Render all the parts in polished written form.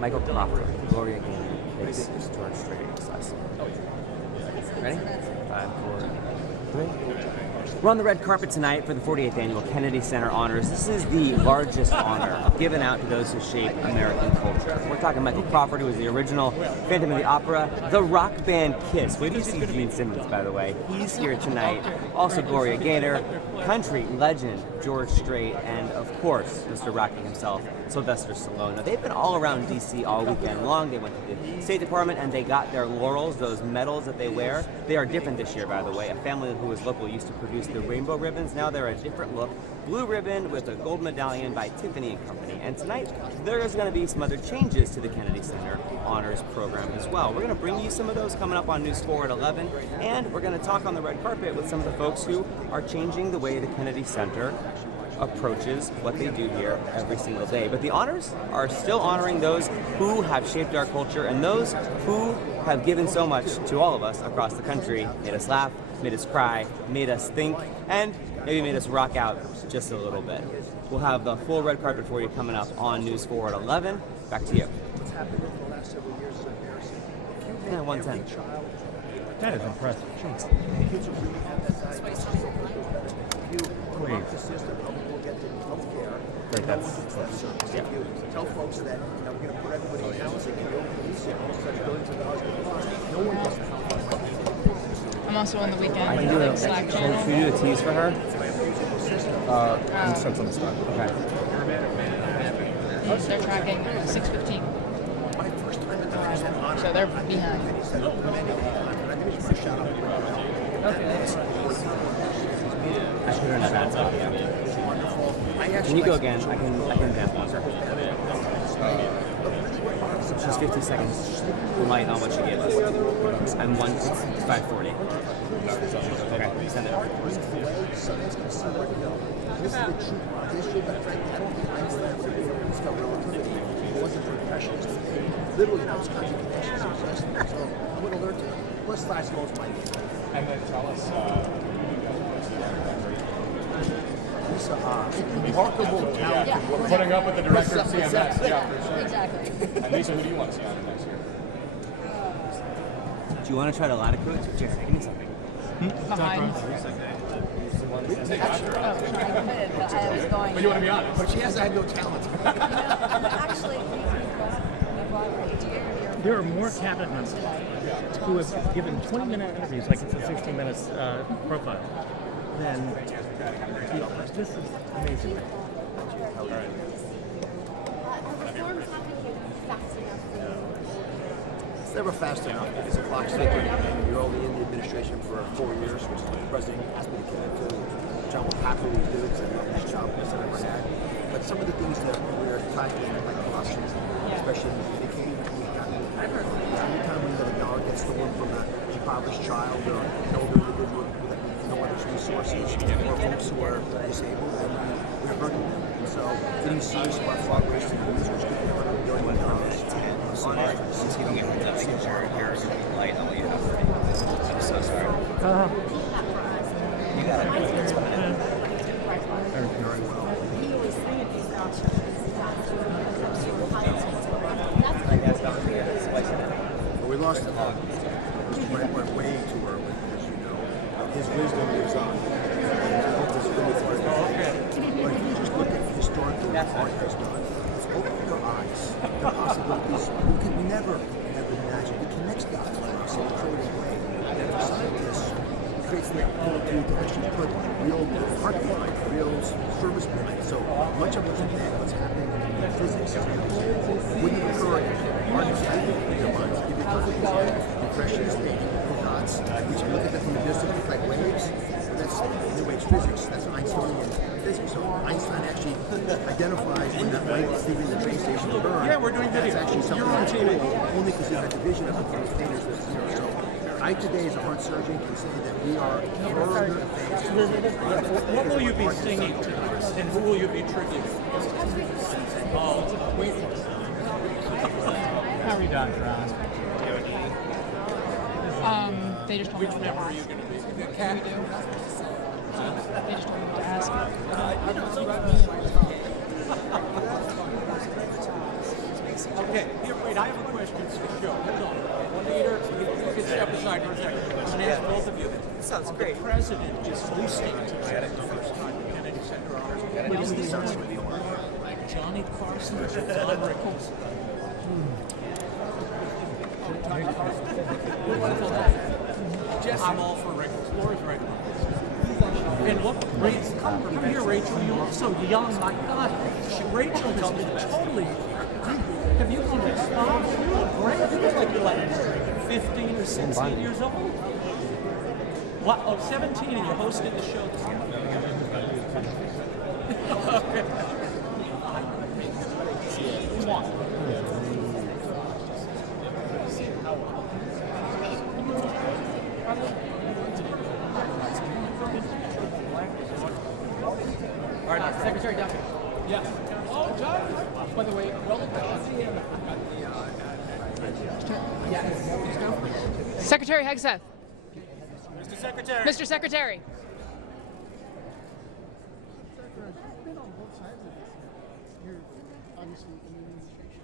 Michael Crawford, Gloria Gaynor, Biggs, George Strait, us. Ready? 5, 4, 3. We're on the red carpet tonight for the 48th Annual Kennedy Center Honors. This is the largest honor given out to those who shape American culture. We're talking Michael Crawford, who was the original Phantom of the Opera, the rock band Kiss. Where do you see Gene Simmons, by the way? He's here tonight. Also Gloria Gaynor, country legend George Strait, and of course, Mr. Rocky himself, Sylvester Stallone. Now, they've been all around D.C. all weekend long. They went to the State Department and they got their laurels, those medals that they wear. They are different this year, by the way. A family who was local used to produce the rainbow ribbons. Now they're a different look. Blue ribbon with a gold medallion by Tiffany & Company. And tonight, there is going to be some other changes to the Kennedy Center Honors program as well. We're going to bring you some of those coming up on News 4 at 11. And we're going to talk on the red carpet with some of the folks who are changing the way the Kennedy Center approaches what they do here every single day. But the honors are still honoring those who have shaped our culture and those who have given so much to all of us across the country, made us laugh, made us cry, made us think, and maybe made us rock out just a little bit. We'll have the full red carpet for you coming up on News 4 at 11. Back to you. What's happened over the last several years is embarrassing. Yeah, 110. That is impressive. Kids are really have that diagnosis. If you corrupt the system, how people get to healthcare, Right, no that's- one gets that service. If you tell folks that we're going to put everybody in housing and you'll police it, all such billions of dollars to fund, no one gets the health. I'm also on the weekend I with can do like a, Slack should channel. we do a tease for her? In Central Time. Okay. They're tracking 6:15. My first time at the hospital. So they're behind. I should put her in advance. Can you go again? I can dance once. Just 50 seconds. Light on what she gave us. And it's 5:40. Okay, send it. This is the true issue that I don't think Einstein would have been able to discover relativity if it wasn't for impressionism. Literally, those kinds of connections exist. So I'm going to learn to. Plus, flash goes my name. And then tell us. Lisa, remarkable talent. We're putting up with the director of CMS. Yeah, for sure. Exactly. And Lisa, who do you want to see on next year? Do you want to try to ladder coach? Jared, give me something. Behind. I was going. But you want to be honest. But she has had no talent. Actually, There are more cabinet members who have given 20-minute interviews, like it's a 60 minutes profile, than this is amazing. It's never fast enough because the clock's ticking. You're only in the administration for 4 years, which the president asked me to commit to, which I will happily do because I love this job best I've ever had. But some of the things that we're tackling, like corruption, especially in the Medicaid, we've gotten. Every time we let a dollar get stolen from an impoverished child or an older individual with no other resources, or folks who are disabled, then we're hurting them. And so, getting serious about fraud, waste, and abuse, which could be $100 billion. Since you don't get picked up because your hair is light on what you have. I'm so sorry. You got it. I guess that would be a spice in it. But we lost it. Mr. Wright went way too early, as you know. His wisdom lives on. But if you just look at historically what art has done, it's opened your eyes. The possibilities you can never imagine. It connects dots in a so creative way. And for scientists, it creates the opportunity to actually put real heart behind, real service behind. So much of what's what's happening in physics wouldn't occur if art is happening in your minds. Give you confidence, impressions, dots. We should look at them from a distance, look like waves. That's new age physics. That's Einsteinian physics. So Einstein actually identifies when that light is leaving the train station to burn. Yeah, we're doing video. That's actually something that's cool, only because he had the vision of the painters was zero. So I today, as a heart surgeon, can say that we are further advanced. What will you be singing tonight, and who will you be tributing? Oh, wait. How are you doing, Ron? They just told me Which member are you going to be? The cat? They just told me to ask. Okay, here, wait, I have a question for the show. Hold on. One leader, you can step aside for a second. I'm going to ask both of you. Sounds great. The president just hosting tonight the first time at Kennedy Center Honors. What is this like Johnny Carson or Don Rickles? Johnny Carson. I'm all for Rickles. Laura's right. And what, Rachel, come here, Rachel. You're also young. My God, Rachel has been totally. Have you come to stop? You look great. You look like you're like 15 or 16 years old. What? Oh, 17, and you hosted the show. Okay. Come on. All right, Secretary Duffy. Yeah. Oh, John. By the way, well done. Secretary Hegseth. Mr. Secretary. Mr. Secretary. I've been on both sides of this. You're obviously in the administration.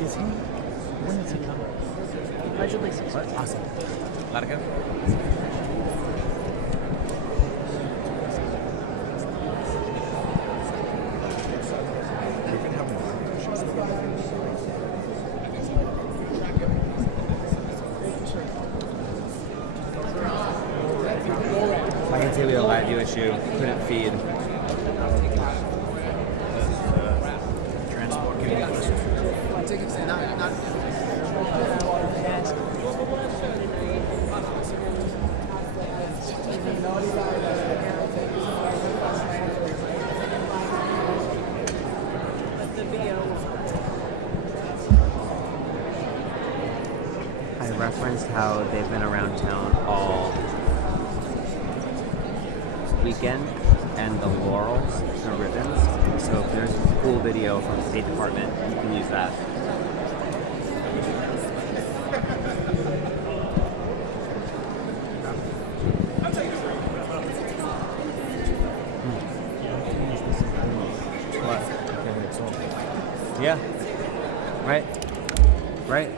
Is he? When is he coming? Allegedly 6 weeks. Awesome. Let it go. I can see we had a live view issue. Couldn't feed. I referenced how they've been around town all weekend and the laurels, the ribbons. So if there's a cool video from the State Department, you can use that. What? Yeah. Right. Right.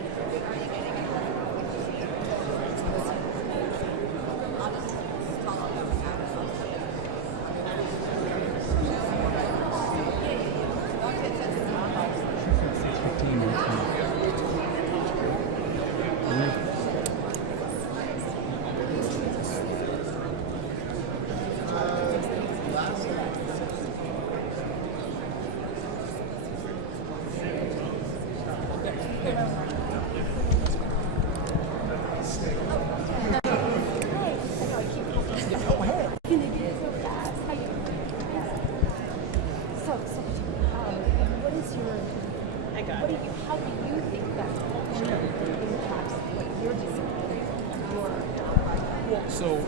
How do you think that culture impacts what you're doing, your Well, so,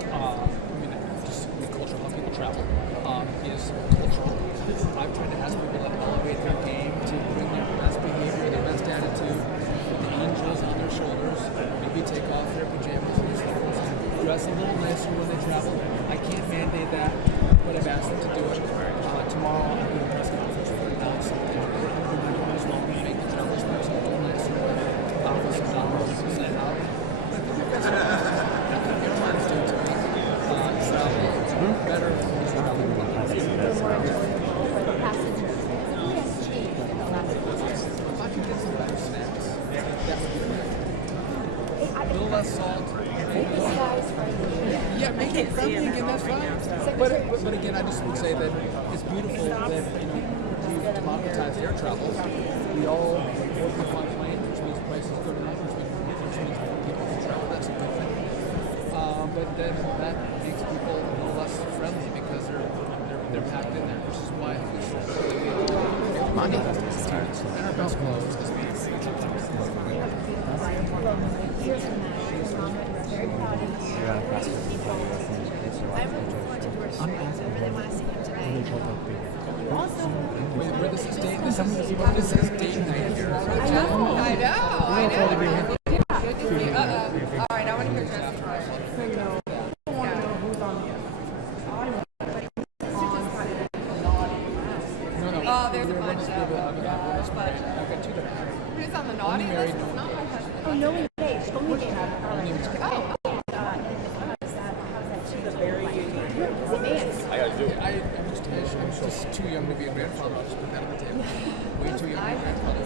just the culture of how people travel is cultural. I've tried to ask people to elevate their game, to bring their best behavior, their best attitude, put the angels on their shoulders, maybe take off their pajamas and slippers, dress a little nicer when they travel. I can't mandate that, but I've asked them to do it. Tomorrow, I'm doing a press conference for the council. As well, we make the travel experience a little nicer. With some dollars to send out. But I think that's what airlines do to make travel better for these travel passengers? What has changed in the last few years? If I could get some better snacks, that would be great. A little less salt. Yeah, make it friendly again, that's fine. But again, I just would say that it's beautiful that, you democratize air travel. We all work up on planes, which means prices go down, which means more people can travel. That's a good thing. But then that makes people a little less friendly because they're packed in there, which is why I think it's so important. Monday. And our best clothes. Very proud of you. Yeah, that's what I'm looking forward to doers. I really want to see him today. Also, Where this is date, this is date night here. I know. Good to see you. All right, I want to hear Jesse try. Oh, there's a bunch of them. I've got two that are who's on the naughty list? It's not my husband. oh, no engaged. Only engaged. Oh, I'm just too young to be a grandfather. I'll just put that on the table. Way too young to be a grandfather.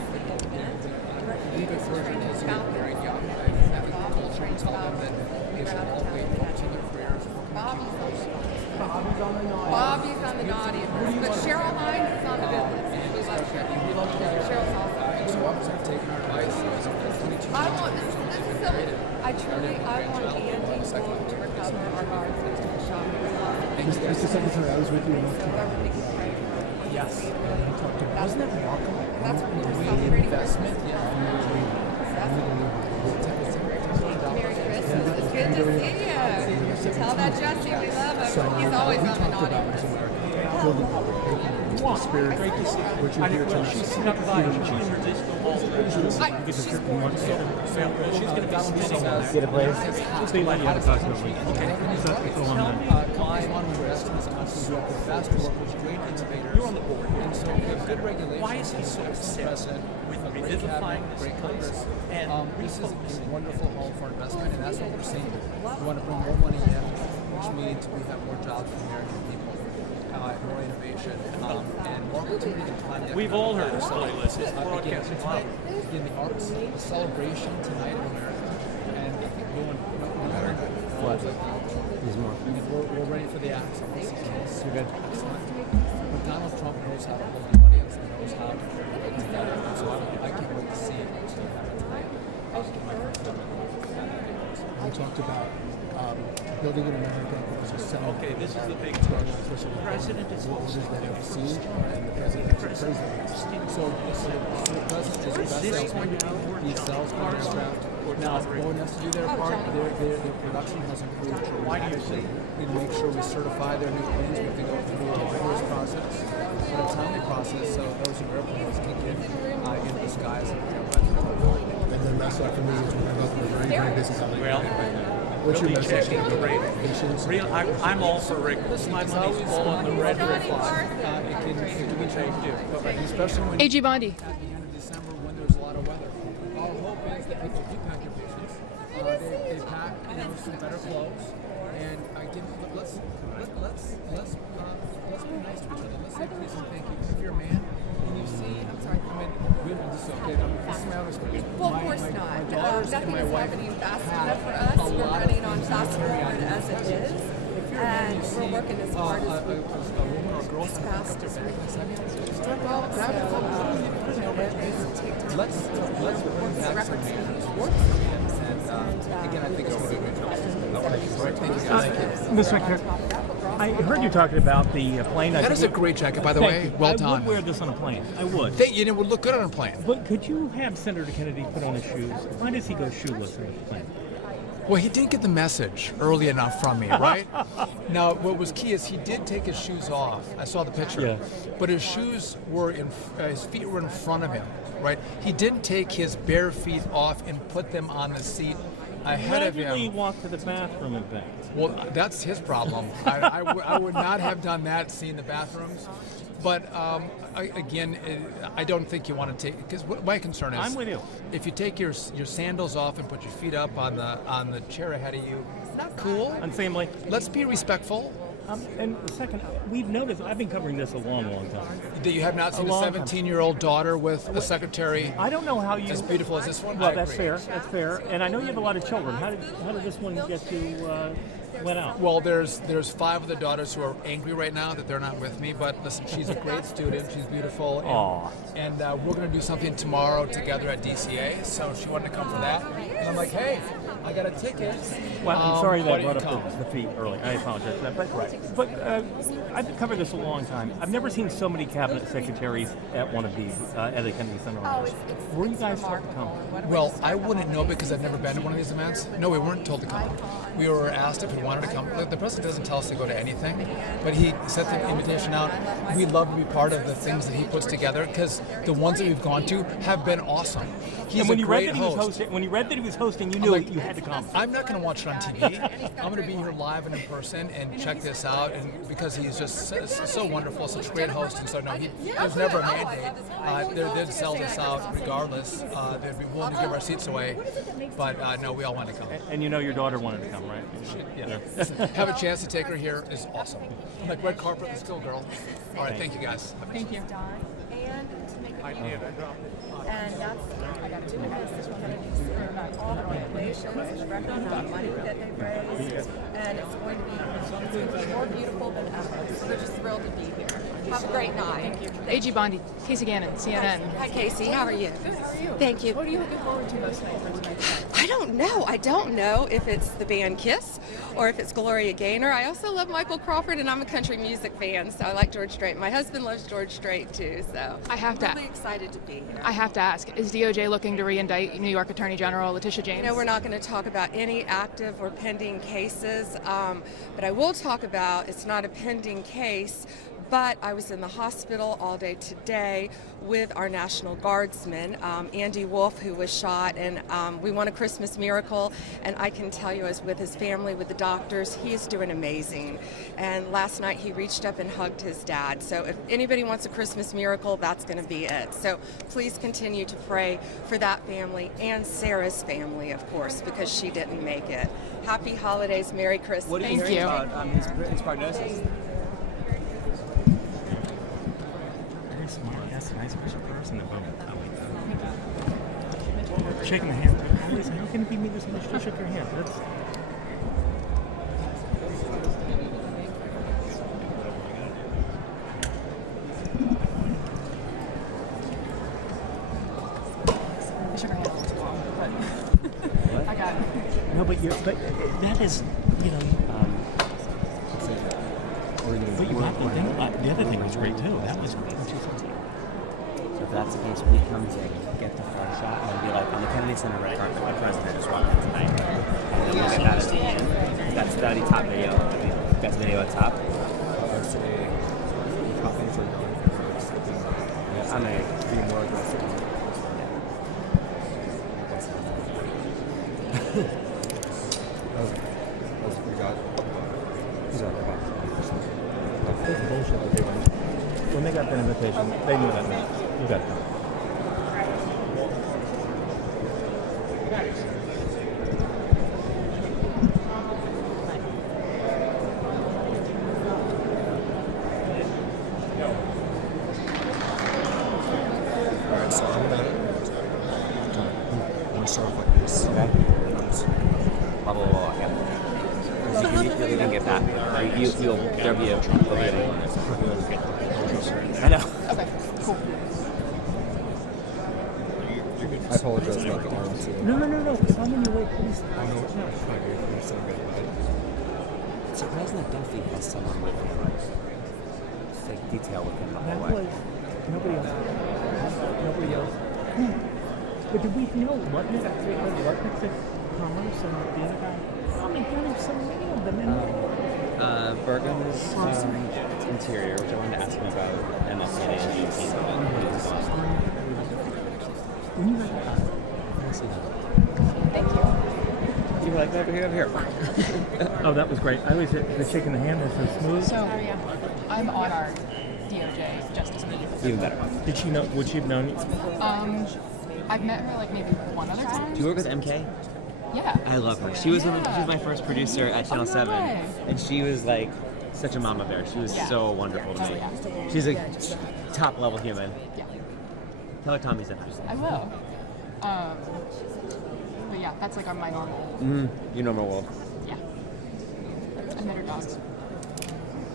Leave it for kids who are very young and having the culture and tell them that they should all wait to their prayers. Bobby's on the naughty list, but Cheryl Hines is on the good list. We love Cheryl's awesome. So I'm just taking our advice. I want this is so. I want Andy to recover our guards next to the shop. Mr. Secretary, I was with you enough to Yes. wasn't that remarkable? That's what we were celebrating. Investment, Merry Christmas. It's good to see you. Tell that Jesse we love him. He's always on the naughty list. Spirit, what you hear tonight. She's going to be spinning on Get a place. Stay like that approximately. Okay. Climb on risk is us. The best workers, great innovators. You're on the board. And so we have good regulation. Why is he so upset with revivifying this place? And this is a wonderful home for investment, and that's what we're seeing. We want to bring more money in, which means we have more jobs for American people, more innovation, and more opportunity to climb the we've all heard economic the ladder. story list. It's broadcasting live. Again, the arts, the celebration tonight of America, and I think no matter what. We're ready for the action. You're good. Excellent. But Donald Trump knows how to hold the audience and knows how to bring it together. And so I can't wait to see it. So I talked about building in America as a center. Okay, this is the big to our push. national President is what that have seen, and the president is president. So the president is the best salesman. He sells aircraft. Now, Boeing has to do their part. Their production has improved dramatically. We make sure we certify their new planes. We have to go through a rigorous process, but a timely process, so those new airplanes can get into the skies and And then that's like for me, is we're looking at very, very busy time Well, right now. What's your He'll be message to checking the the rate. patients? I'm all for rigorous. My money's all on the red flag. it can be changed, especially when AG Bondi. at the end of December when there's a lot of weather. Our hope is that people do pack your patients. They pack some better clothes, and let's be nice to each other. Let's say please and thank you. If you're a man and you see, I'm sorry, I mean, this is okay. This is my other story. Well, of course not. Nothing is happening fast enough for us. We're running on fast forward as it is. And we're working as hard as we woman or girl as fast as we can. Let's bring back some manners. And again, I think it's going to be a great job. Thank you guys. Mr. Secretary, I heard you talking about the plane. That is a great jacket, by the Thank way. you. Well I done. would wear this on a plane. I would. Thank you. And it would look good on a plane. But could you have Senator Kennedy put on his shoes? Why does he go shoeless on the plane? Well, he didn't get the message early enough from me, right? Now, what was key is he did take his shoes off. I saw the picture. Yeah. But his shoes were his feet were in front of him, right? He didn't take his bare feet off and put them on the seat ahead of Allegedly, he him. walked to the bathroom and back. Well, that's his problem. I would not have done that, seeing the bathrooms. But I don't think you want to take, because my concern is, I'm with you. if you take your sandals off and put your feet up on the chair ahead of you, cool. And family. Let's be respectful. And second, we've noticed, I've been covering this a long, long time. That you have not seen a long time. 17-year-old daughter with a secretary I don't know how you... as beautiful as this one. Well, I that's agree. fair. That's fair. And I know you have a lot of children. How did this one get to went out? Well, there's 5 of the daughters who are angry right now that they're not with me. But listen, she's a great student. She's beautiful. And we're going to do something tomorrow together at DCA. So she wanted to come for that. And I'm like, hey, I got a ticket. Well, I'm sorry that why I brought don't you up the fee early. I apologize for that. But I've covered this a long time. I've never seen so many cabinet secretaries at one of these, at a Kennedy Center. Were you guys told to come? Well, I wouldn't know because I've never been to one of these events. No, we weren't told to come. We were asked if we wanted to come. Look, the president doesn't tell us to go to anything, but he sent the invitation out. We love to be part of the things that he puts together because the ones that we've gone to have been awesome. He's and when a you read great that he was host. hosting, when you read that he was hosting, you knew like, you had to come. I'm not going to watch it on TV. I'm going to be here live and in person and check this out. And because he's just so wonderful, such a great host, and so no, there's never a mandate. They'd sell this out regardless. They'd be willing to give our seats away, but no, we all want to come. And you know your daughter wanted to come, right? Yeah. Have a chance to take her here is awesome. I'm like, red carpet, let's go, girl. All right, thank you guys. Thank you. And to make it and that's, I got 2 minutes to kind of do about all the donations and record the money that they've raised, and it's going to be more beautiful than ever. So we're just thrilled to be here. Have a great night. Thank you. A.G. Bondi, Casey Gannon, CNN. Hi, Casey. How are you? Good. How are you? Thank you. What are you looking forward to most tonight for tonight's I don't know. I don't know if it's the band Kiss or if it's Gloria Gaynor. I also love Michael Crawford, and I'm a country music fan, so I like George Strait. My husband loves George Strait too, so I have to. really excited to be here. I have to ask, is DOJ looking to re-indict New York Attorney General Letitia James? No, we're not going to talk about any active or pending cases, but I will talk about, it's not a pending case, but I was in the hospital all day today with our National Guardsman, Andy Wolf, who was shot, and we won a Christmas miracle, and I can tell you, I was with his family, with the doctors, he is doing amazing. And last night he reached up and hugged his dad. So if anybody wants a Christmas miracle, that's going to be it. So please continue to pray for that family and Sarah's family, of course, because she didn't make it. Happy holidays, Merry Christmas. What are you hearing about his prognosis? Very smart. Yes, nice special person. Shaking the hand. How can it be me this much to shake your hand? That's... I got it. No, but that is, you know. But you got the thing. The other thing was great too. That was great. So if that's the case, we come to get the front shot and be like on the Kennedy Center red carpet. The president just walked in tonight. And then we'll get that at the end. That'll be top video. That's video at top. I'm a be more aggressive. It's bullshit that they went. When they got that invitation, they knew that night. You got it. Alright, so I'm gonna start off like this. Okay. Blah, blah, blah, yeah. You can get that. There'll be a I know. Okay, cool. I apologize about the arms. No. I'm in your way, please. I know it's not funny. It's so good. It's surprising that Duffy has someone with him. Like detail with him the That whole way. was nobody else. Nobody else. But did we know Lutnick did commerce and the other guy? Oh my God, there's so many of them. Bergen is interior, which I wanted to ask him about MLK and AG18. Thank you. You were like, over here. Oh, that was great. I always the shaking the hand was so smooth. So, I'm on our DOJ Justice Meeting. Even better. Did she know? Would she have known you? I've met her like maybe one other time. Do you work with MK? Yeah. I love her. She was my first producer at Channel 7, way. and she was like such a mama bear. She was so wonderful to me. Yeah. She's a top level human. Yeah. Tell her Tommy said hi. I will. But yeah, that's like on my normal. Your normal world. Yeah. I met her dogs.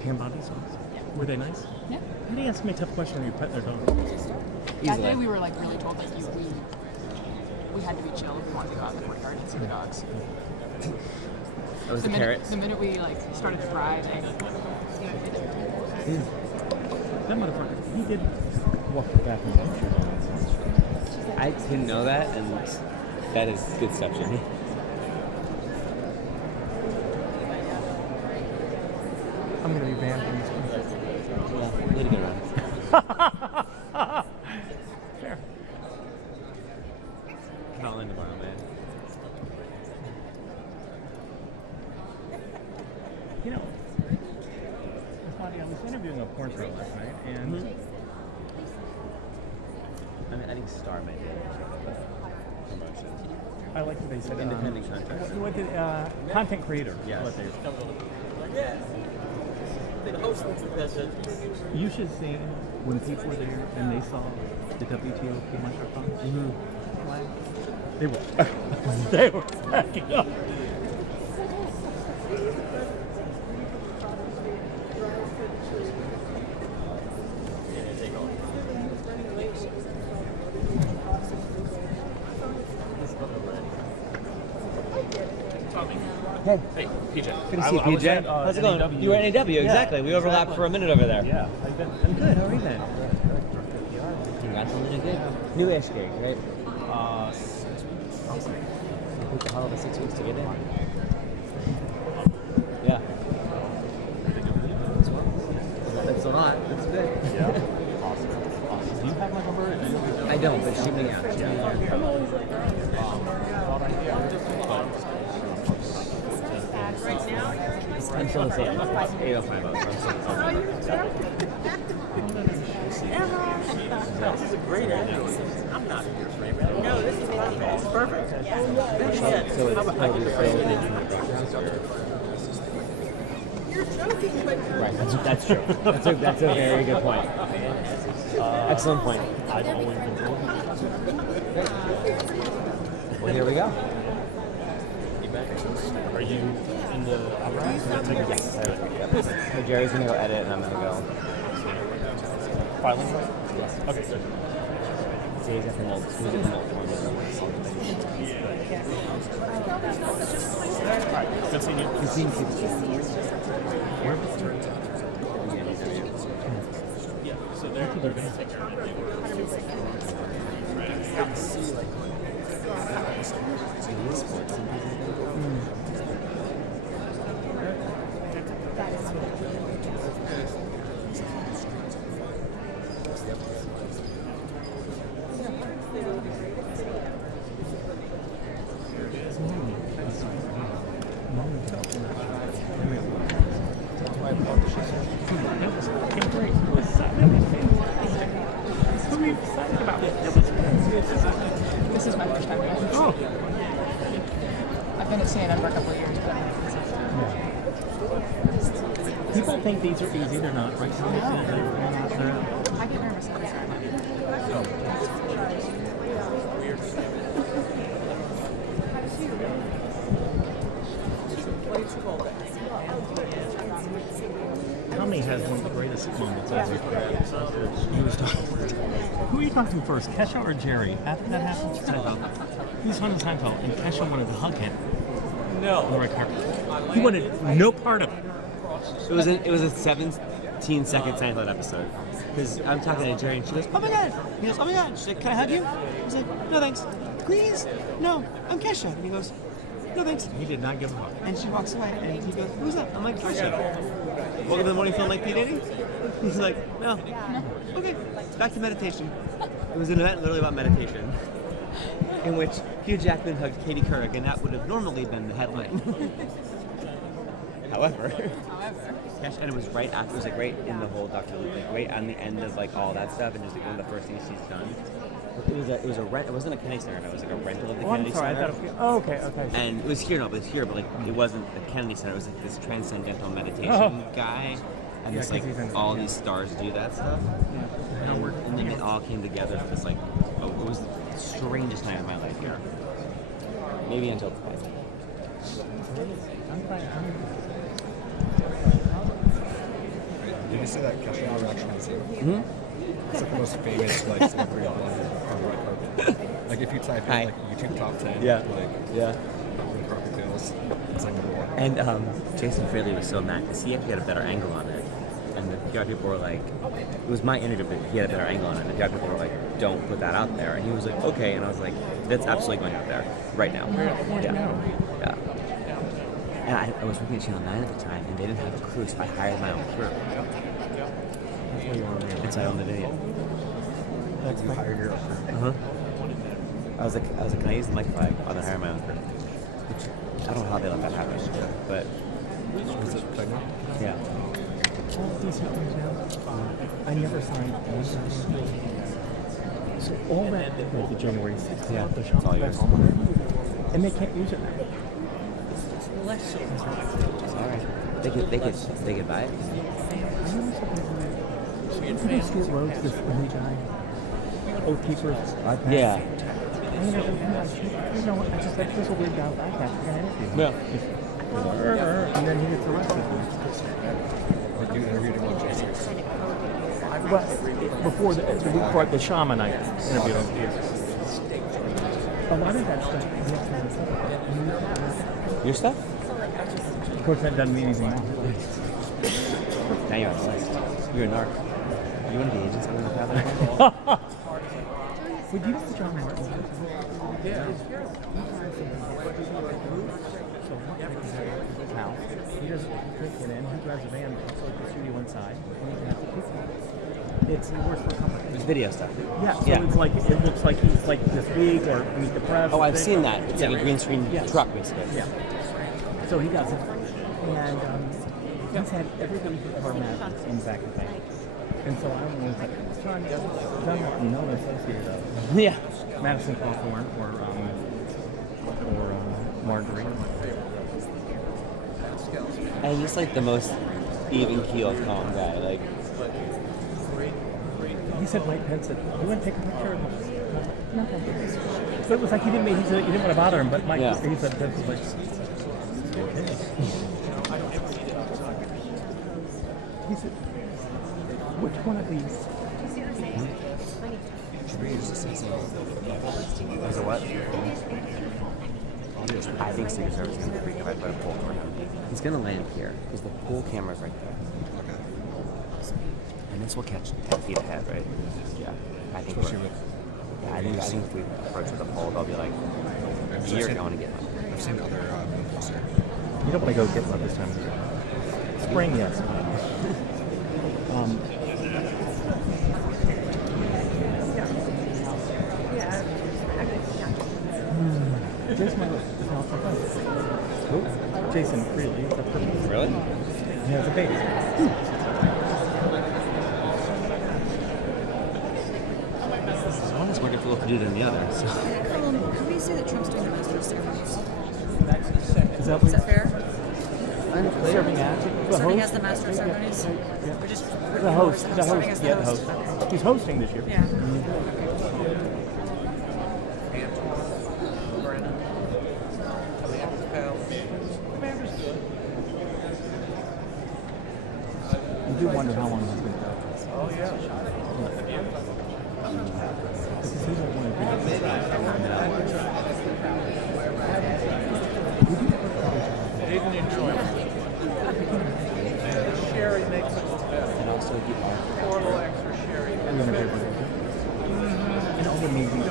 Hand body songs? Yeah. Were they nice? Yeah. How do you ask me a tough question when you pet their dog? That day we were like really told like we had to be chill if we wanted to go out in the courtyard and see the dogs. That was the carrots. The minute we like started to thrive, That motherfucker, he did walk back in the pictures. I didn't know that, and that is good stuff, Jimmy. I'm going to be banned from this country. Yeah, way to go, Ron. Fair. Call in tomorrow, man. You know, it's funny, I was interviewing a porn star last night, and I think Star might be a promotion. I like what they said. Independent contractor. What did, content creator. Yes. What you should see when people were there and they saw the WTO microphone. They were they were cracking up. Hey. Hey, PJ. Good to see you, PJ. How's it going? You were at NAW, exactly. We overlapped for a minute over there. Yeah, I'm good. How are you then? Congrats on the good. New-ish gig, right? 6 weeks. Awesome. Took the hell of a 6 weeks to get in. Yeah. That's a lot. That's good. Yeah. Awesome. Do you have my number? I don't, but shoot me out. I'm still the same. 805. This is a great idea. I'm not here for you. No, this is perfect. So it's totally filled in. You're joking, but you're... Right, that's true. That's a very good point. Excellent point. I've always been told. Well, here we go. Are you in the Yes. So Jerry's gonna go edit, and I'm gonna go. filing? Yes. Okay, good. So he's got the notes. Who's in the notes? Alright, good seeing you. Good seeing you. Yeah, so they're going to take care of it. This is my first time here. Oh. I've been at CNN for a couple of years, but People think these are easy. They're not. Right? I get nervous every time. Tommy has one of the greatest moments ever. He was talking. Who are you talking first, Kesha or Jerry? After that happened, Seinfeld. He was on Seinfeld, and Kesha wanted to hug him. No. On the red carpet. He wanted no part of it. It was a 17-second Seinfeld episode. Because I'm talking to Jerry, and she goes, "Oh my god!" He goes, "Oh my god!" She's like, "Can I hug you?" He's like, "No thanks." "Please, no, I'm Kesha." And he goes, "No thanks." He did not give a fuck. And she walks away, and he goes, "Who's that?" I'm like, "Kesha." Welcome to the morning film like P. Diddy? He's like, "No." Okay, back to meditation. It was an event literally about meditation, in which Hugh Jackman hugged Katie Couric, and that would have normally been the headline. However, Kesha, and it was right after, it was like right in the whole Dr. Luke, like right on the end of like all that stuff, and just like one of the first things she's done. It was a rent. It wasn't a Kennedy Center. It was like a rental of the Kennedy Center. Okay. And it was here, but like it wasn't the Kennedy Center. It was like this transcendental meditation guy, and just like all these stars do that stuff. And then it all came together for this like, it was the strangest night of my life here. Maybe until today. Did you see that Kesha reaction on Zoom? Mm-hmm. It's like the most famous like celebrity on the red carpet. Like if you type in like YouTube top 10, Yeah. like Yeah. red carpet fails, it's like number one. And Jason Fraley was so mad because he actually had a better angle on it. And the PR people were like, it was my interview, but he had a better angle on it. And the PR people were like, don't put that out there. And he was like, okay. And I was like, that's absolutely going out there right now. Yeah. Yeah. And I was working at Channel 9 at the time, and they didn't have a crew, so I hired my own crew. And so I owned the video. That's you hired your own crew. Uh-huh. I was like, can I use the microphone? I'm gonna hire my own crew. Which, I don't know how they let that happen, but Was it pregnant? yeah. All decent things now. I never signed one. So all that like the January 6th, Yeah, the it's shop all back yours. home, and they can't use it now. Bless you. All right. They could buy it. You know Stuart Rhodes, this new guy, Oath Keepers, iPad. Yeah. You know what? I just like this a weird guy with iPad. We're gonna interview him. Yeah. And then he gets arrested. Like you interviewed him on Jason. Well, before the week before the shaman I interviewed him. A lot of that stuff. Your stuff? Of course, that doesn't mean anything now. Now you're on the list. You're a narc. You want to be agents on the path? Would you know John Martin? Yeah. House. He doesn't get in. He drives a van so he can shoot you inside. And he can have people. It's the worst for company. It's video stuff. Yeah, so it's like it looks like he's like this big or meet the press. Oh, I've seen that. It's like a green screen truck, basically. Yeah. So he does it, and he's had everybody car mad in the back of the thing. And so I don't know, it's like John Martin, no associated of. Yeah. Madison Cawthorn or Marjorie. And just like the most even keeled, calm guy. Like, He said Mike Pence said, "You want to take a picture?" No. So it was like he didn't want to bother him, but Mike he said that was like. He said, "Which one of these?" is it what? I think Secret Service is going to be freaked out by a pool for him. He's going to land here because the pool camera's right there. Okay. And this will catch 10 feet ahead, right? Yeah. I think Especially with I think if we approach with a pole, they'll be like, you're going to get one. I've seen other videos there. You don't want to go get one this time of year. Spring, yes. Jason Freely. Really? He has a baby. One is more difficult to do than the other. So. How do you say that Trump's doing the master of ceremonies? Is that fair? Serving as Serving as the master of ceremonies? Or just the host. The serving host. as Yeah, the host. He's hosting this year. Yeah. You do wonder how long he's going to go. Oh, yeah. Didn't enjoy it. Sherry makes it better. And also, Pour a little extra sherry. And all the amazing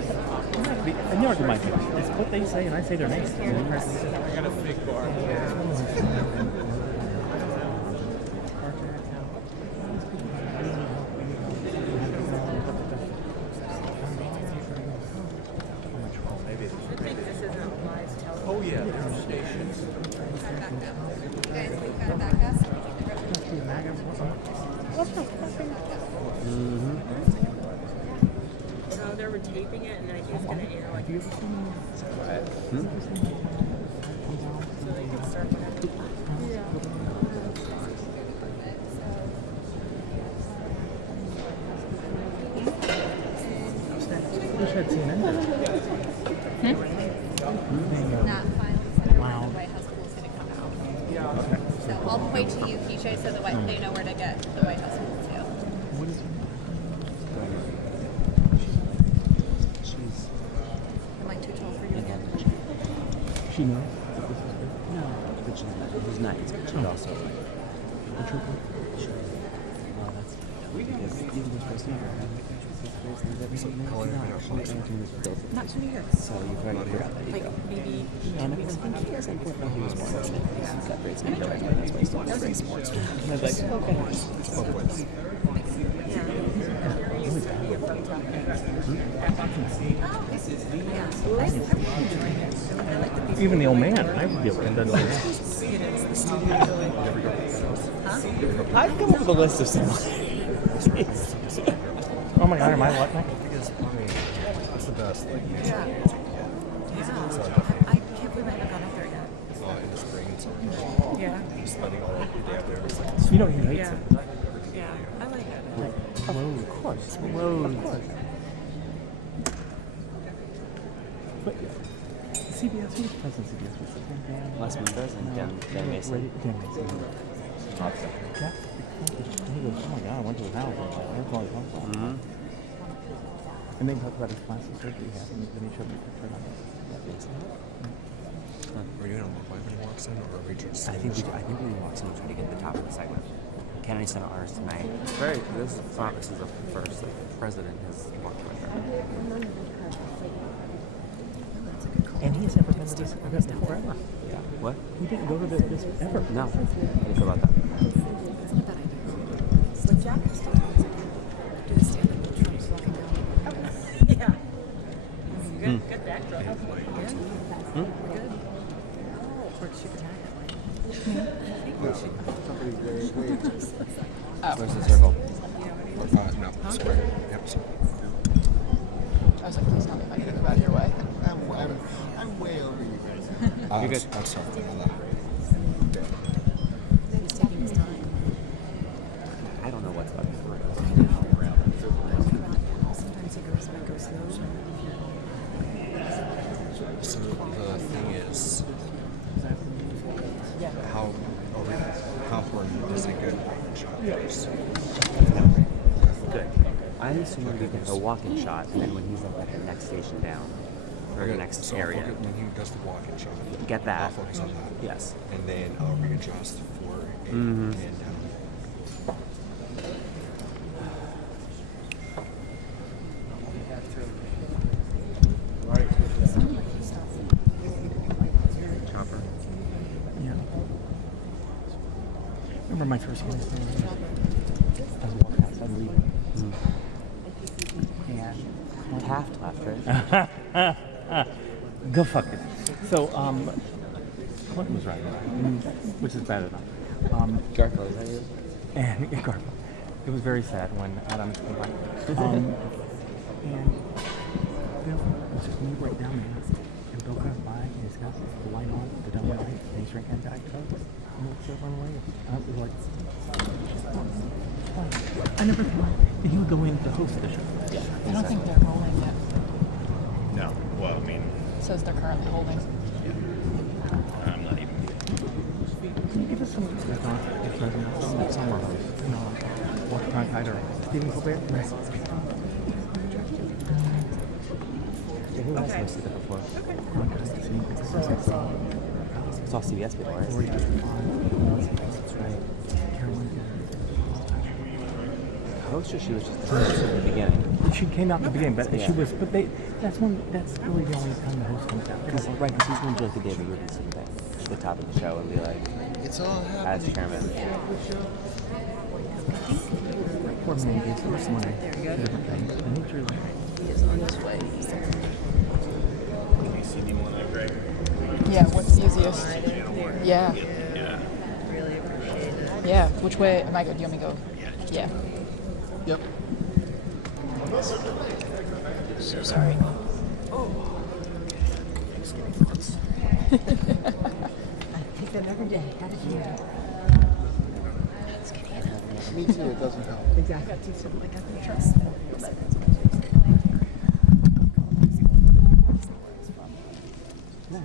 and you argue my case. It's what they say, and I say their name. I got a big bar. Oh yeah, there are stations. So they were taping it, and then he was going to air like. So they could start whenever. not filed when the White House pool is going to come out. So I'll point to you, PJ, so they know where to get the White House pool too. What is She's. Am I too tall for you again? she knows? No, but she's not. She's nice, but she's also like. What's her point? Well, that's because even the first never had like Not to New York. so you've already figured out that you Like go. maybe. And I think he was important. He was more interested. He's got great skill. That's why he's still great sports. And I was like, okay. Even the old man, I would get offended on that. I've come up with a list of some. Oh my god, am I lucky? Because, I mean, it's the best. Like, Yeah. So I can't believe I haven't gone up there yet. in the spring and summer. Yeah. Just spending all day up there. It's like, You know he hates Yeah. it. Yeah. I like it. Whoa, of course. Whoa. Of course. But CBS, who's president of CBS? What's his name? Les Mendes and Dan Mason. Dan Mason. That's he goes, oh my god, I went to his house. That's all he talks about. And then he talked about his plastic surgery he had, and then he showed me a picture of it. are we doing a more 5 minute walks then, or are we just? I think we walk someone trying to get to the top of the segment. Kennedy sent ours tonight. This is the first the president has walked with her. And he has never been to this event forever. Yeah. What? He didn't go to this ever. No. How do you feel about that? It's not a bad idea. Slim Jack is still doing it. Do the stand up with Trump's walking down. Yeah. Good backdrop. Good. Good. Or she could tag Where's the circle? No, square. Yep, square. I was like, please tell me if I get out of your way. I'm way over you guys. You're good. I'm sorry. He's taking his time. I don't know what's up. Sometimes he goes slow. So the thing is, how important is a good shot? Good. I assume we get a walking shot, and then when he's like at the next station down, or the next so area, when he does the walk-in shot, get that. I'll focus on that. Yes. And then I'll readjust for a and down. Chopper. Yeah. Remember my first year? I was walking outside leaving. And Taft left, right? go fuck it. So, Clinton was right, which is bad enough. Garco, is that you? And Garco. It was very sad when Adams came by. And Bill was just moved right down there. And Bill comes by and he's got the light on, the double light, and he's drinking Diet Coke. And he'll run away. And I was like, I never thought that he would go in to host the show. Yeah. I don't think they're rolling yet. No. Well, I mean, It says they're currently holding. I'm not even. Can you give us some summer host? You know, Walter Cronkite or Stephen Colbert? Right. Yeah, who has hosted it before? It's all CBS before, right? That's right. Hostess, she was just the host at the beginning. She came out in the beginning, but Yeah. she was. But that's really the only time the host comes out. Because she's going to do like the David Rubenson thing at the top of the show and be like, It's all as happening. chairman. Poor man gave so much money to different things. And he truly. He is on his way. You see me one there, Greg? Yeah, what's easiest? Yeah. Yeah. Really appreciate it. Yeah. Which way am I good? Do you want me to go? Yeah. Yep. So sorry. I take them every day. How did you do? Me too, it doesn't help. Exactly. I got the trust. No,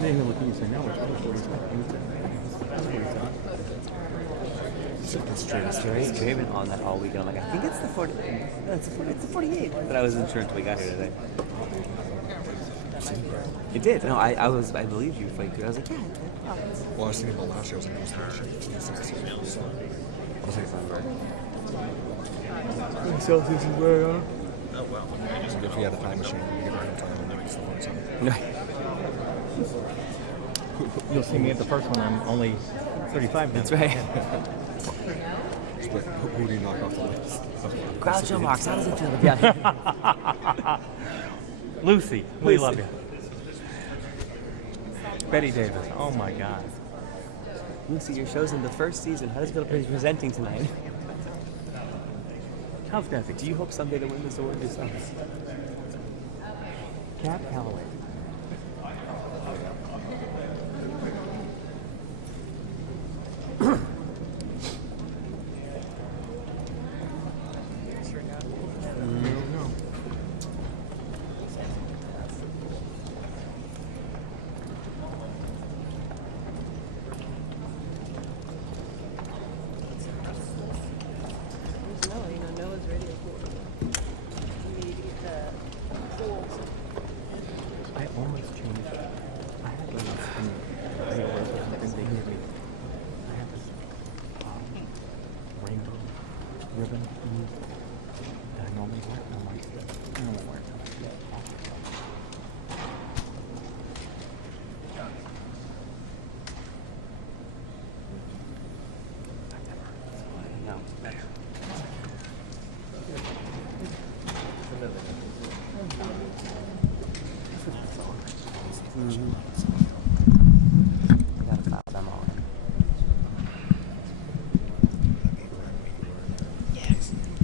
Then he'll look at you and say, no, it's 40. That's true. It's been on that all weekend. I'm like, I think it's the 40. No, it's the 48. But I wasn't sure until we got here today. It did. No, I believed you. I was like, yeah. Well, I was thinking about last year. I was like, it was last year. So, I was like, Celsius is where oh, wow. If we had a time machine, we could run time and then still learn something. You'll see me at the first one. I'm only 35 minutes. That's right. But who do you knock off the list? Groucho Marx, how does it feel to be out here? Lucy, we love you. Betty Davis, oh my God. Lucy, your show's in the first season. How does it feel to be presenting tonight? How's Desi? Do you hope someday to win this award yourself? Cat Calloway.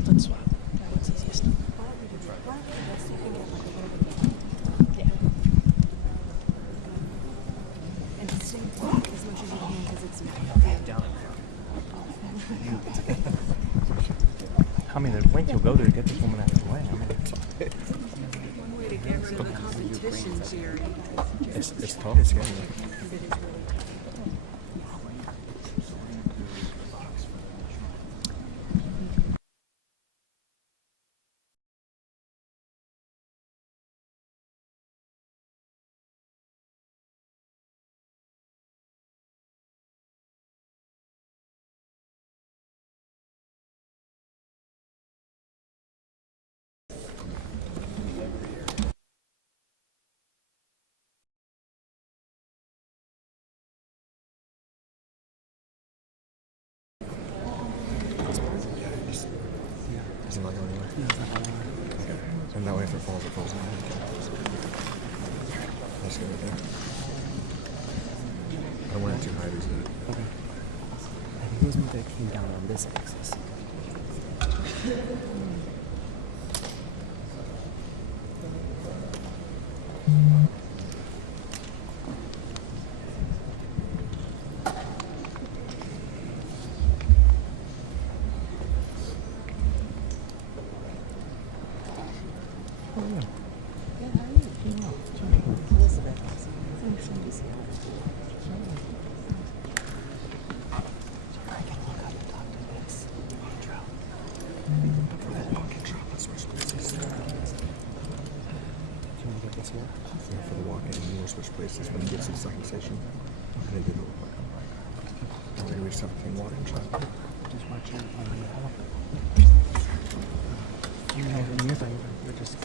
That's why. How many lengths you'll go there to get this woman out of the way? One way to get rid of the competition, Jerry. It's totally scary. Is it not going anywhere? No, it's not going anywhere. Okay. And that way if it falls in my head. Let's go right there. I don't want it too high, isn't it? Okay. I think it was maybe it came down on this axis. Yeah, for the walk-in, and we'll switch places when he gets to the second station. And then do the walk-in. And then we just have clean water and chocolate. Just watch it on the you're just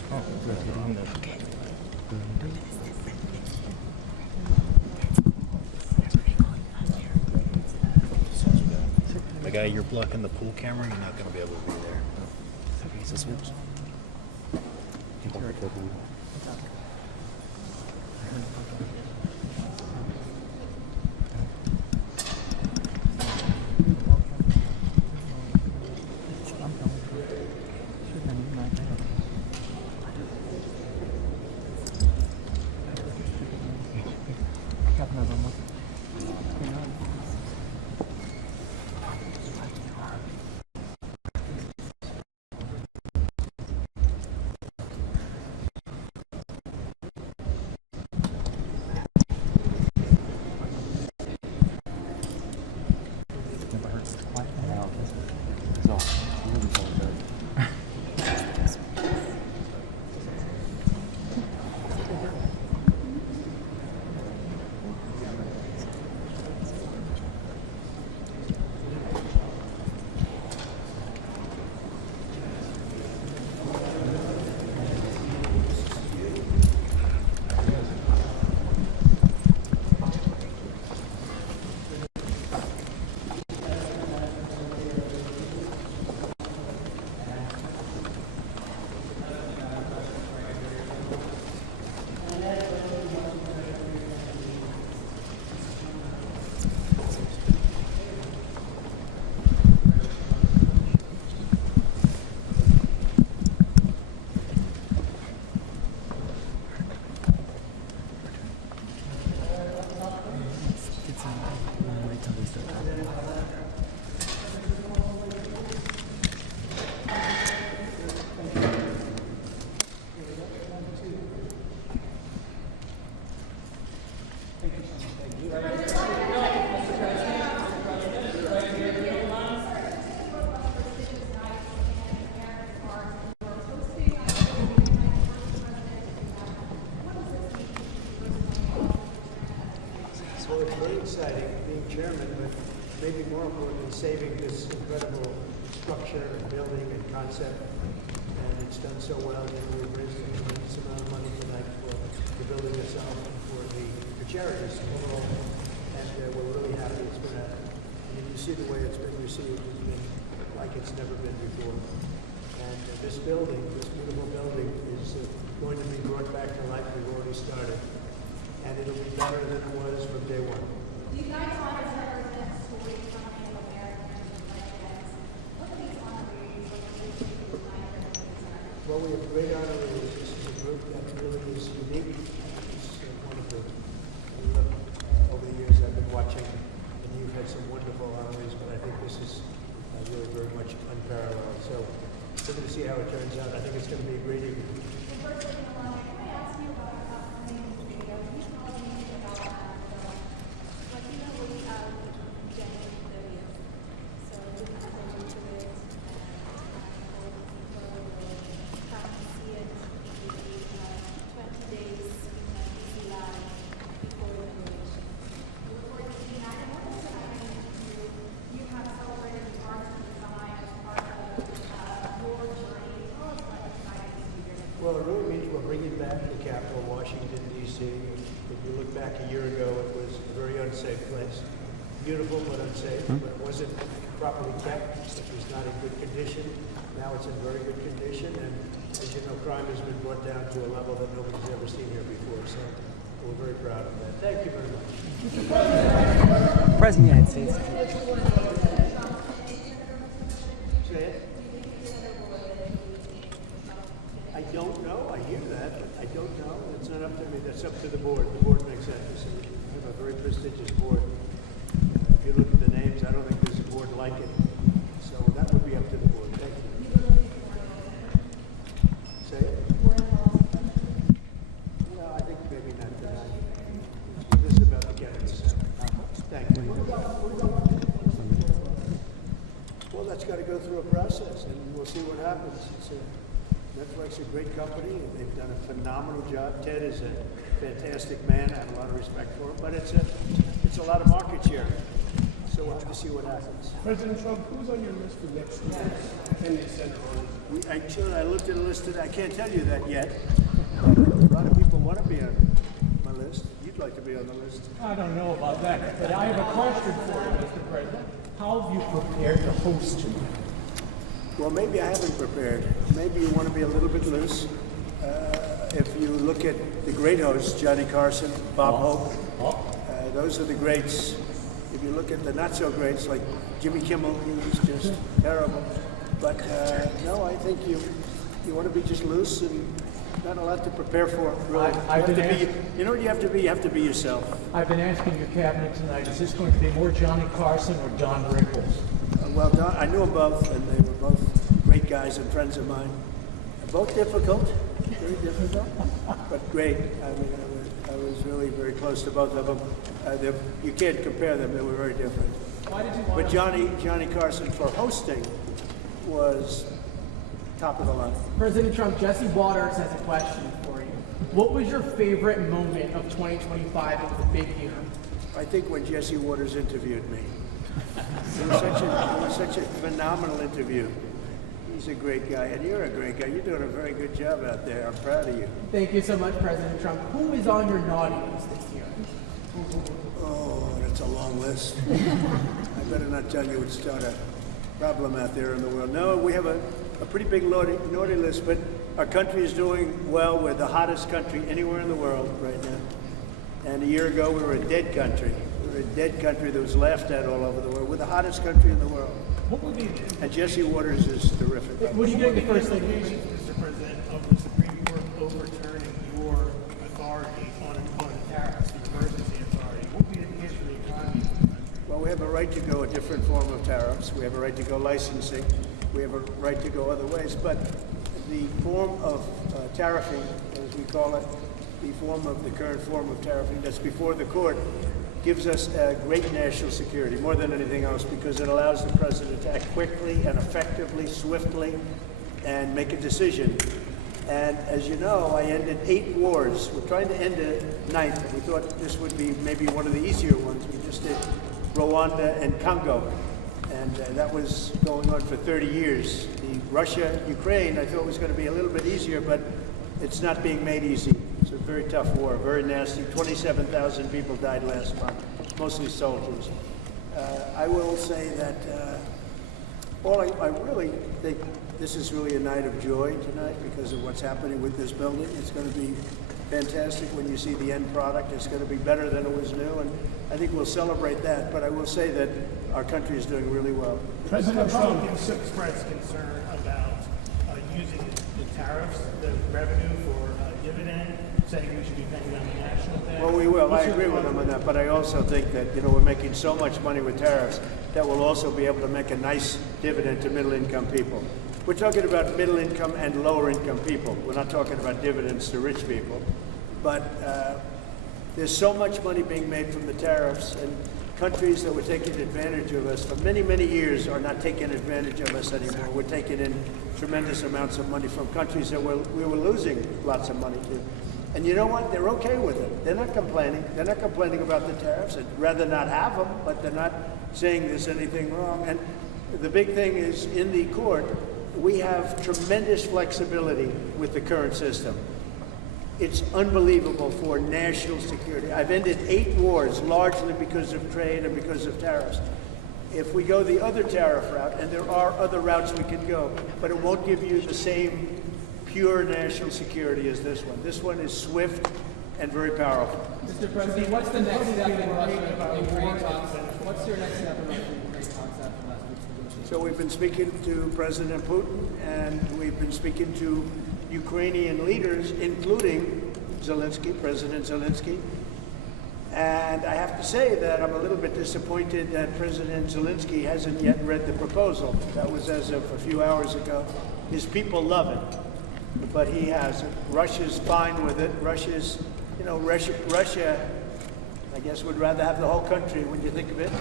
rotating the okay. The guy, you're blocking the pool camera, you're not going to be able to be there. Okay, so switch. Well, it's very exciting being chairman, but maybe more important is saving this incredible structure and building and concept. And it's done so well that we've raised a tremendous amount of money tonight for the building itself and for the charities overall. And we're really happy it's been you see the way it's been received. It's been like it's never been before. And this building, this beautiful building, is going to be brought back to life. We've already started. And it'll be better than it was from day one. You guys want to represent stories from Americans like that. What are these honorees? Well, we have great honorees. This is a group that really is unique. It's wonderful. We look, over the years I've been watching, and you've had some wonderful armies, but I think this is really very much unparalleled. So we're going to see how it turns out. I think it's going to be a great evening. Well, it really means we're bringing back the capital, Washington, D.C. If you look back a year ago, it was a very unsafe place. Beautiful, but unsafe. But it wasn't properly kept. It was not in good condition. Now it's in very good condition. And as you know, crime has been brought down to a level that nobody's ever seen here before. So we're very proud of that. Thank you very much. President of the United States. Say it. I don't know. I hear that, but I don't know. It's not up to me. That's up to the board. The board makes that decision. We have a very prestigious board. If you look at the names, I don't think there's a board like it. So that would be up to the board. Thank you. Say it. No, I think maybe not tonight. This is about the Kennedy Center. Thank you. Well, that's got to go through a process, and we'll see what happens. Netflix is a great company, and they've done a phenomenal job. Ted is a fantastic man. I have a lot of respect for him, but it's a lot of market share. So we'll have to see what happens. President Trump, who's on your list for next year's Kennedy Center? I looked at a list today. I can't tell you that yet. A lot of people want to be on my list. You'd like to be on the list. I don't know about that, but I have a question for you, Mr. President. How have you prepared to host tonight? Well, maybe I haven't prepared. Maybe you want to be a little bit loose. If you look at the great hosts, Johnny Carson, Bob Hope, those are the greats. If you look at the not-so-greats, like Jimmy Kimmel, he was just terrible. But no, I think you want to be just loose and not a lot to prepare for, really. You know what you have to be? You have to be yourself. I've been asking your cabinet tonight, is this going to be more Johnny Carson or Don Rickles? Well, Don, I knew them both, and they were both great guys and friends of mine. Both difficult, very difficult, but great. I mean, I was really very close to both of them. You can't compare them; they were very different. Why did you want But Johnny Carson for hosting was top of the line. President Trump, Jesse Waters has a question for you. What was your favorite moment of 2025? It was a big year. I think when Jesse Waters interviewed me. It was such a phenomenal interview. He's a great guy, and you're a great guy. You're doing a very good job out there. I'm proud of you. Thank you so much, President Trump. Who is on your naughty list this year? Oh, that's a long list. I better not tell you it's not a problem out there in the world. No, we have a pretty big naughty list, but our country is doing well. We're the hottest country anywhere in the world right now. And a year ago, we were a dead country. We were a dead country that was laughed at all over the world. We're the hottest country in the world. What would be And Jesse Waters is terrific. What do you think the first thing is? Mr. President, of the Supreme Court overturning your authority on the tariffs, the emergency authority? What would be the case for the economy? Well, we have a right to go a different form of tariffs. We have a right to go licensing. We have a right to go other ways. But the form of tariffing, as we call it, the form of the current form of tariffing that's before the court, gives us a great national security, more than anything else, because it allows the president to act quickly and effectively, swiftly, and make a decision. And as you know, I ended 8 wars. We're trying to end a 9th, but we thought this would be maybe one of the easier ones. We just did Rwanda and Congo, and that was going on for 30 years. The Russia-Ukraine, I thought was going to be a little bit easier, but it's not being made easy. It's a very tough war, very nasty. 27,000 people died last month, mostly soldiers. I will say that I really think this is really a night of joy tonight because of what's happening with this building. It's going to be fantastic when you see the end product. It's going to be better than it was new, and I think we'll celebrate that. But I will say that our country is doing really well. President Trump expressed concern about using the tariffs, the revenue for dividend saying we should be pending on the national debt. Well, we will. I agree with them on that, but I also think that, we're making so much money with tariffs that we'll also be able to make a nice dividend to middle-income people. We're talking about middle-income and lower-income people. We're not talking about dividends to rich people. But there's so much money being made from the tariffs, and countries that were taking advantage of us for many, many years are not taking advantage of us anymore. We're taking in tremendous amounts of money from countries that we were losing lots of money to. And you know what? They're okay with it. They're not complaining. They're not complaining about the tariffs. They'd rather not have them, but they're not saying there's anything wrong. And the big thing is, in the court, we have tremendous flexibility with the current system. It's unbelievable for national security. I've ended 8 wars, largely because of trade and because of tariffs. If we go the other tariff route, and there are other routes we can go, but it won't give you the same pure national security as this one. This one is swift and very powerful. Mr. President, what's the next step in Russia in Ukraine talks? What's your next step in Russia in Ukraine talks after last week's negotiation? So we've been speaking to President Putin, and we've been speaking to Ukrainian leaders, including Zelensky, President Zelensky. And I have to say that I'm a little bit disappointed that President Zelensky hasn't yet read the proposal. That was as of a few hours ago. His people love it, but he hasn't. Russia's fine with it. Russia's, Russia, I guess, would rather have the whole country when you think of it.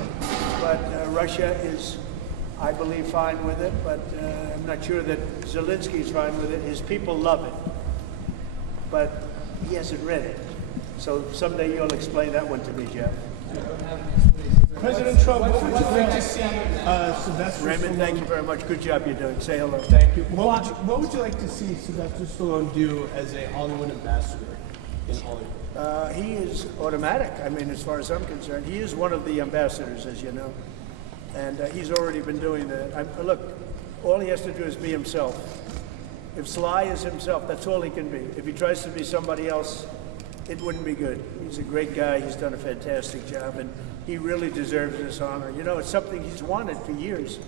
But Russia is, I believe, fine with it, but I'm not sure that Zelensky's fine with it. His people love it, but he hasn't read it. So someday you'll explain that one to me, Jeff. President Trump, what would you like to see Sylvester Raymond, thank you very much. Good job you're doing. Say hello. Thank you. What would you like to see Sylvester Stallone do as a Hollywood ambassador in Hollywood? He is automatic. I mean, as far as I'm concerned, he is one of the ambassadors, as you know. And he's already been doing that. Look, all he has to do is be himself. If Sly is himself, that's all he can be. If he tries to be somebody else, it wouldn't be good. He's a great guy. He's done a fantastic job, and he really deserves this honor. It's something he's wanted for years.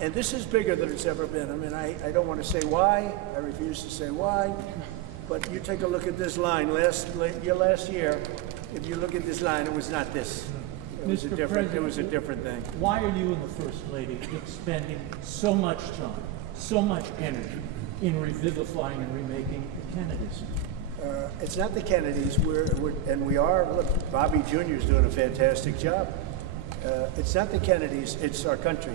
And this is bigger than it's ever been. I mean, I don't want to say why. I refuse to say why. But you take a look at this line. Last year, if you look at this line, it was not this. It was a different thing. Why are you and the First Lady expending so much time, so much energy in revivifying and remaking the Kennedys? It's not the Kennedys. Look, Bobby Jr. is doing a fantastic job. It's not the Kennedys. It's our country.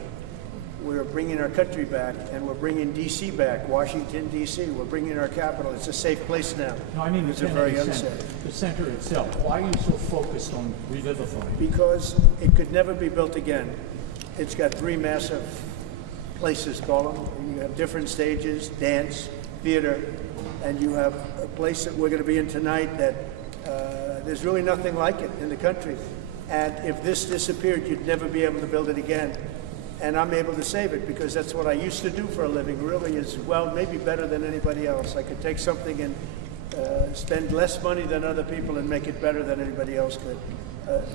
We're bringing our country back, and we're bringing D.C. back, Washington, D.C. We're bringing our capital. It's a safe place now. No, I mean it's the very Kennedy unsafe. Center, the center itself. Why are you so focused on revivifying? Because it could never be built again. It's got 3 massive places, call them. You have different stages, dance, theater, and you have a place that we're going to be in tonight that there's really nothing like it in the country. And if this disappeared, you'd never be able to build it again. And I'm able to save it because that's what I used to do for a living, really, is, well, maybe better than anybody else. I could take something and spend less money than other people and make it better than anybody else could.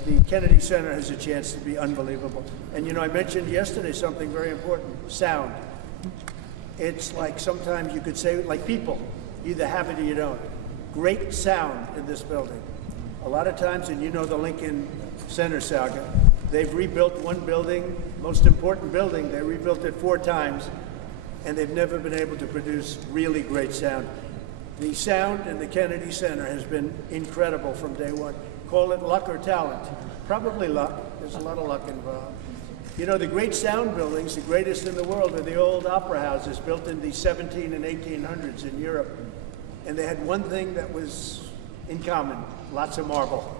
The Kennedy Center has a chance to be unbelievable. And, I mentioned yesterday something very important, sound. It's like sometimes you could say, like people, you either have it or you don't. Great sound in this building. A lot of times, and the Lincoln Center saga, they've rebuilt one building, most important building, they rebuilt it 4 times, and they've never been able to produce really great sound. The sound in the Kennedy Center has been incredible from day one. Call it luck or talent. Probably luck. There's a lot of luck involved. The great sound buildings, the greatest in the world, are the old opera houses built in the 17 and 1800s in Europe. And they had one thing that was in common, lots of marble.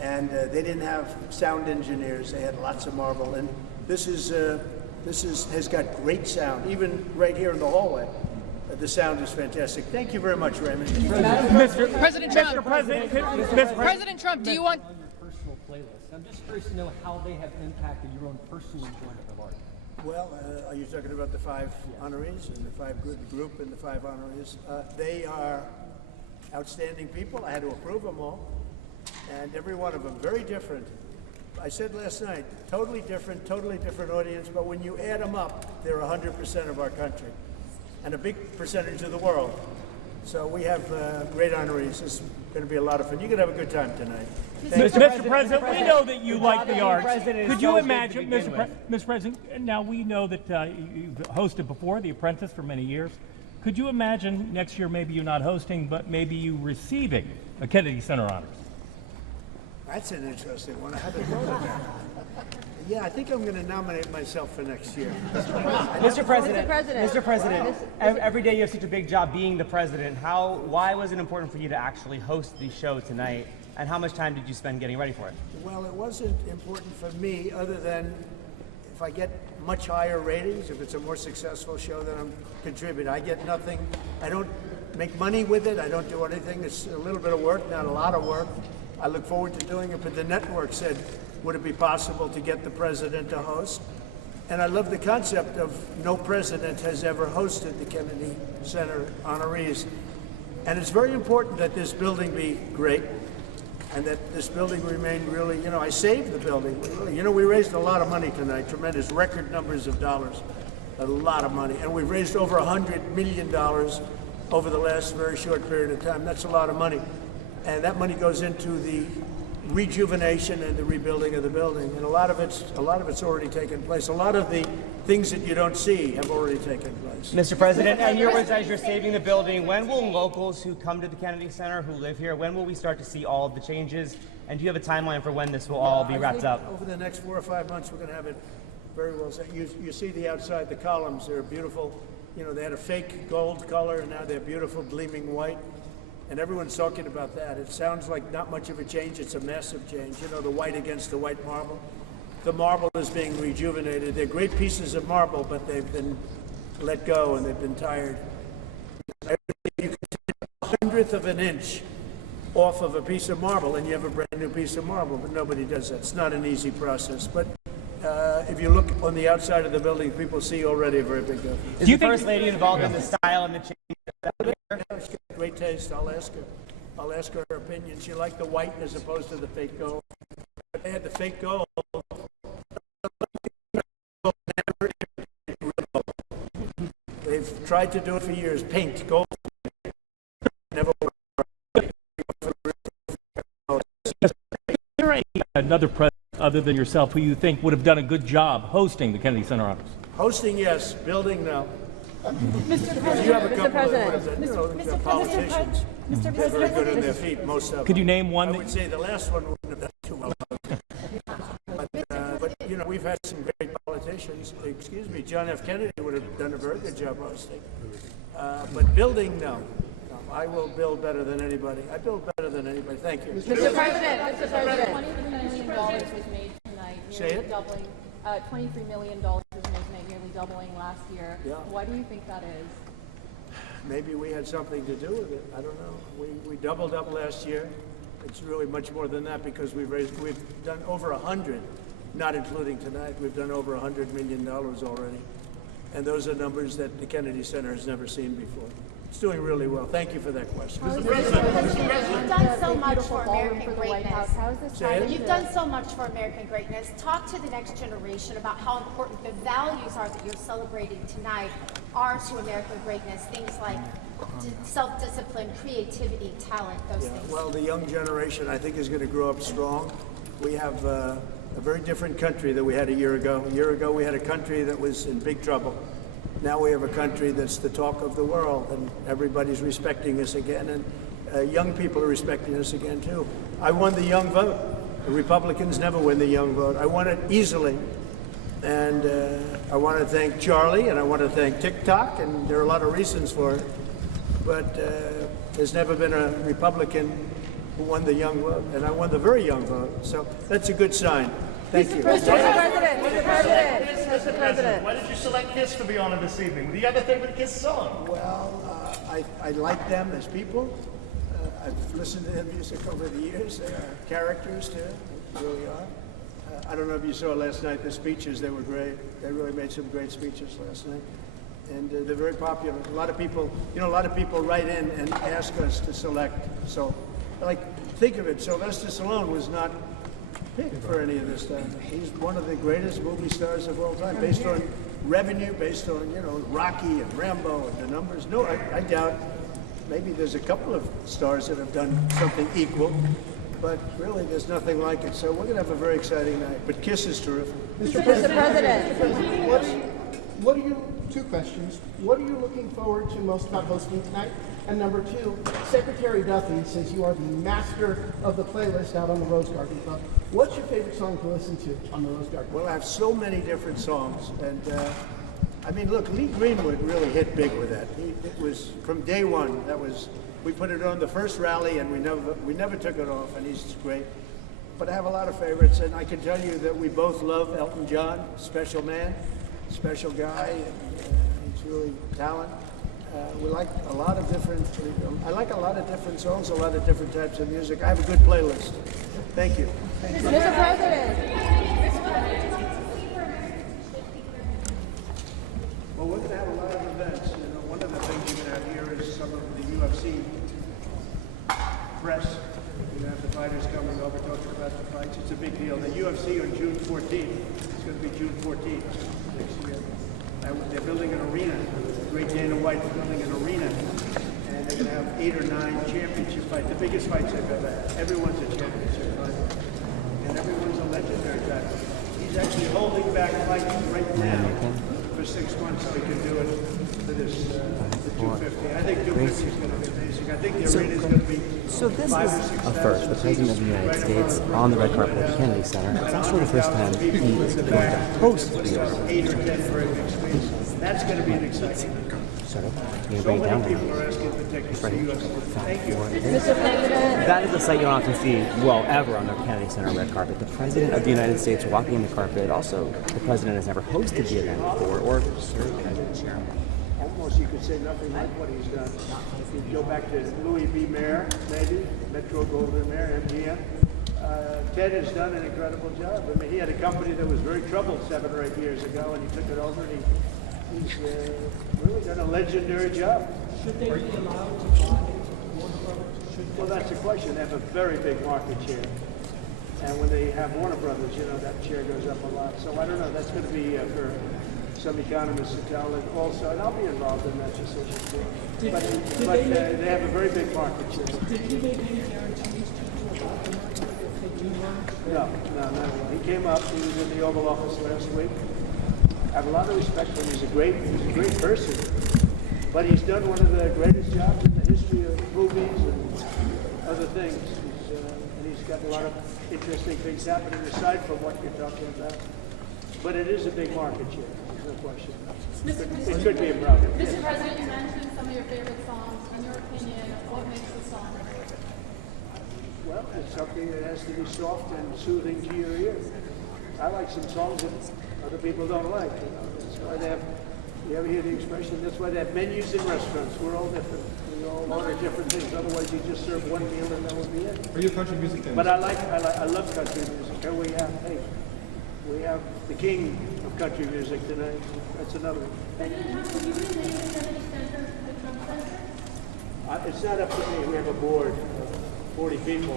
And they didn't have sound engineers, they had lots of marble. And this has got great sound, even right here in the hallway. The sound is fantastic. Thank you very much, Raymond. President Trump. President Trump, do you want... On your personal playlist, I'm just curious to know how they have impacted your own personal enjoyment of art. Well, are you talking about the 5 honorees and the group and the 5 honorees? They are outstanding people. I had to approve them all. And every one of them, very different. I said last night, totally different audience, but when you add them up, they're 100% of our country and a big percentage of the world. So we have great honorees. This is going to be a lot of fun. You're going to have a good time tonight. Mr. President, we know that you like the arts. President Could is you so big to imagine, begin with. Mr. President, now we know that you've hosted before, The Apprentice, for many years. Could you imagine next year maybe you not hosting, but maybe you receiving a Kennedy Center Honors? That's an interesting one. I haven't thought of that. Yeah, I think I'm going to nominate myself for next year. Mr. President, every day you have such a big job being the president. Why was it important for you to actually host the show tonight, and how much time did you spend getting ready for it? Well, it wasn't important for me other than if I get much higher ratings, if it's a more successful show, then I'm contributing. I get nothing. I don't make money with it. I don't do anything. It's a little bit of work, not a lot of work. I look forward to doing it, but the network said, would it be possible to get the president to host? And I love the concept of no president has ever hosted the Kennedy Center honorees. And it's very important that this building be great and that this building remain really, I saved the building. We raised a lot of money tonight, tremendous record numbers of dollars, a lot of money. And we've raised over $100 million over the last very short period of time. That's a lot of money. And that money goes into the rejuvenation and the rebuilding of the building, and a lot of it's already taken place. A lot of the things that you don't see have already taken place. Mr. President, and your words as you're saving the building, when will locals who come to the Kennedy Center, who live here, when will we start to see all of the changes? And do you have a timeline for when this will all be wrapped up? Over the next 4 or 5 months, we're going to have it very well set. You see the outside, the columns, they're beautiful. They had a fake gold color, and now they're beautiful, gleaming white. And everyone's talking about that. It sounds like not much of a change. It's a massive change. The white against the white marble. The marble is being rejuvenated. They're great pieces of marble, but they've been let go and they've been tired. You can take a 100th of an inch off of a piece of marble and you have a brand new piece of marble, but nobody does that. It's not an easy process. But if you look on the outside of the building, people see already a very big difference. Is the First Lady involved in the style and the change? She's got great taste. I'll ask her her opinion. She liked the white as opposed to the fake gold. But they had the fake gold. They've tried to do it for years. Paint gold. Never worked. Is there another president other than yourself who you think would have done a good job hosting the Kennedy Center Honors? Hosting, yes. Building, no. Mr. President, You have a Mr. couple President, of politicians. Mr. They're very President, good on their feet, most of them. Could you name one? I would say the last one wouldn't have done too well. But we've had some great politicians. Excuse me, John F. Kennedy would have done a very good job hosting. But building, no. I will build better than anybody. I build better than anybody. Thank you. Mr. President, $23 million was made tonight, Say nearly it? doubling. $23 million was made tonight, nearly doubling last year. Yeah. Why do you think that is? Maybe we had something to do with it. I don't know. We doubled up last year. It's really much more than that because we've done over 100, not including tonight. We've done over $100 million already. And those are numbers that the Kennedy Center has never seen before. It's doing really well. Thank you for that question. You've done so much for American greatness. You've done so much for American greatness. Talk to the next generation about how important the values are that you're celebrating tonight are to American greatness. Things like self-discipline, creativity, talent, those things. Well, the young generation, I think, is going to grow up strong. We have a very different country than we had a year ago. A year ago, we had a country that was in big trouble. Now we have a country that's the talk of the world, and everybody's respecting us again, and young people are respecting us again, too. I won the young vote. The Republicans never win the young vote. I won it easily, and I want to thank Charlie, and I want to thank TikTok, and there are a lot of reasons for it, but there's never been a Republican who won the young vote, and I won the very young vote, so that's a good sign. Thank you. Mr. President. Why did you select Kiss to be on this evening? Do you have a favorite Kiss song? Well, I like them as people. I've listened to their music over the years. They are characters, too. They really are. I don't know if you saw last night the speeches. They were great. They really made some great speeches last night. And they're very popular. A lot of people, write in and ask us to select. So, think of it. Sylvester Stallone was not picked for any of this stuff. He's one of the greatest movie stars of all time, based on revenue, based on, Rocky and Rambo and the numbers. No, I doubt maybe there's a couple of stars that have done something equal, but really there's nothing like it. So we're going to have a very exciting night. But Kiss is terrific. Mr. President. What are you, two questions. What are you looking forward to most about hosting tonight? And number two, Secretary Duffy says you are the master of the playlist out on the Rose Garden Club. What's your favorite song to listen to on the Rose Garden? Well, I have so many different songs. And I mean, look, Lee Greenwood really hit big with that. It was from day one. We put it on the first rally and we never took it off, and he's great. But I have a lot of favorites, and I can tell you that we both love Elton John, special man, special guy, and he's really talented. We like a lot of different, I like a lot of different songs, a lot of different types of music. I have a good playlist. Thank you. Mr. President. Well, we're going to have a lot of events. You know, one of the things you're going to have here is some of the UFC press. You have the fighters coming over talking about the fights. It's a big deal. The UFC on June 14th. It's going to be June 14th next year. They're building an arena. The great Dana White's building an arena, and they're going to have 8 or 9 championship fights, the biggest fights they've ever had. Everyone's a championship fight, and everyone's a legendary guy. He's actually holding back fights right now for 6 months so he can do it for this the 250. I think 250 is going to be amazing. I think the arena is going to be So this is a first. The President of the United States on the red carpet at the Kennedy Center. It's actually the first time he is going to host the event. 8 or 10 very big screens. That's going to be an exciting. Sorry, you So bring it many down. people are asking for tickets to UFC. Thank you. That is a sight you don't often see, well, ever on the Kennedy Center red carpet. The President of the United States walking the carpet. Also, the President has never hosted the event before or served as the chairman. Almost you could say nothing like what he's done. If you go back to Louis B. Mayer, maybe, Metro Goldwyn Mayer, MGM, Ted has done an incredible job. I mean, he had a company that was very troubled 7 or 8 years ago, and he took it over, and he's really done a legendary job. Should they be allowed to buy Well, that's the question. They have a very big market share. And when they have Warner Brothers, you know, that share goes up a lot. So I don't know. That's going to be for some economists to tell, and also, and I'll be involved in that decision too. But they have a very big market share. Did he make any guarantees to about the market if they do run? No. He came up. He was in the Oval Office last week. I have a lot of respect for him. He's a great person. But he's done one of the greatest jobs in the history of movies and other things. And he's got a lot of interesting things happening aside from what you're talking about. But it is a big market share. No question. It could be a problem. Mr. President, you mentioned some of your favorite songs. In your opinion, what makes a song great? Well, it's something that has to be soft and soothing to your ear. I like some songs that other people don't like. You know, that's why they have. You ever hear the expression? That's why they have menus in restaurants. We're all different. We all order different things. Otherwise, you just serve one meal and that would be it. Are you a country music fan? But I love country music. Here we have the king of country music tonight. That's another one. It's not up to me. We have a board of 40 people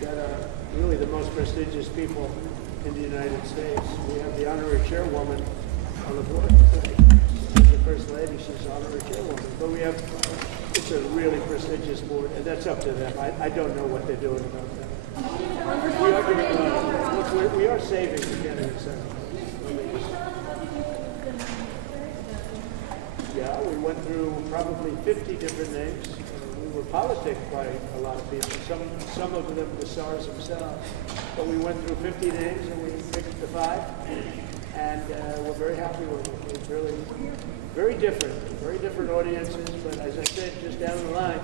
that are really the most prestigious people in the United States. We have the honorary chairwoman on the board. She's the first lady. She's the honorary chairwoman. But it's a really prestigious board, and that's up to them. I don't know what they're doing about that. We are saving the Kennedy Center. Yeah, we went through probably 50 different names. We were politicked by a lot of people, some of them the stars themselves. But we went through 50 names and we picked the 5, and we're very happy with it. It's really very different audiences, but as I said, just down the line,